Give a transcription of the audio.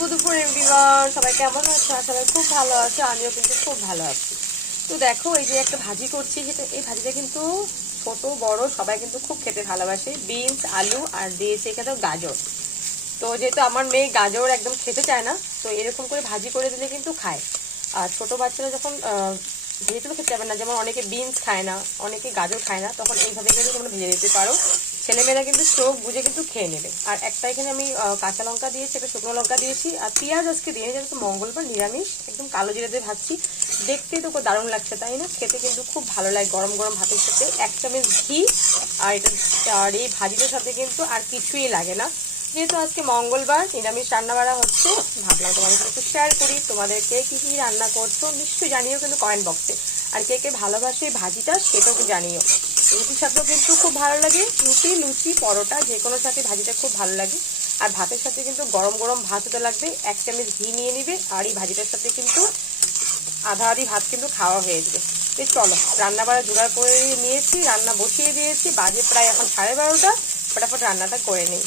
শুভ দুপুর এভরিওয়ান, সবাই কেমন আছো? সবাই খুব ভালো আছো, আমিও কিন্তু খুব ভালো আছি। তো দেখো, এই যে একটা ভাজি করছি, সেটা এই ভাজিটা কিন্তু ছোট বড় সবাই কিন্তু খুব খেতে ভালোবাসে। বিনস, আলু আর দিয়েছে এখানে গাজর। তো যেহেতু আমার মেয়ে গাজর একদম খেতে চায় না, তো এরকম করে ভাজি করে দিলে কিন্তু খায়। আর ছোট বাচ্চারা যখন ভেজে তুলে খেতে যাবে না, যেমন অনেকে বিনস খায় না, অনেকে গাজর খায় না, তখন এইভাবে কিন্তু তোমরা ভেজে দিতে পারো। ছেলেমেয়েরা কিন্তু চোখ বুঝে কিন্তু খেয়ে নেবে। আর একটা এখানে আমি কাঁচা লঙ্কা দিয়েছি, একটা শুকনো লঙ্কা দিয়েছি, আর পেঁয়াজ আজকে দিয়ে যেহেতু মঙ্গলবার নিরামিষ, একদম কালো জিরা দিয়ে ভাজছি। দেখতেই তো দারুণ লাগছে, তাই না? খেতে কিন্তু খুব ভালো লাগে গরম গরম ভাতের সাথে। 1 চামচ ঘি আর এটা, আর এই ভাজিটার সাথে কিন্তু আর কিছুই লাগে না। যেহেতু আজকে মঙ্গলবার নিরামিষ রান্না বাড়া হচ্ছে, ভাবলাম তোমাদের সাথে একটু শেয়ার করি। তোমাদেরকে কি কি রান্না করছো নিশ্চয়ই জানিও কিন্তু কমেন্ট বক্সে। আর কে কে ভালোবাসে ভাজিটা সেটাও জানিও। রুটির সাথেও কিন্তু খুব ভালো লাগে, রুটি লুচি পরোটা যে কোনো সাথে ভাজিটা খুব ভালো লাগে। আর ভাতের সাথে কিন্তু গরম গরম ভাত হতে লাগবে। 1 চামচ ঘি নিয়ে নিবে, আর এই ভাজিটার সাথে কিন্তু আধা আধি ভাত কিন্তু খাওয়া হয়ে যাবে। তো চলো, রান্না বাড়া জোগাড় করে নিয়েছি, রান্না বসিয়ে দিয়েছি, বাজে প্রায় এখন 12:30। ফটাফট রান্নাটা করে নিই।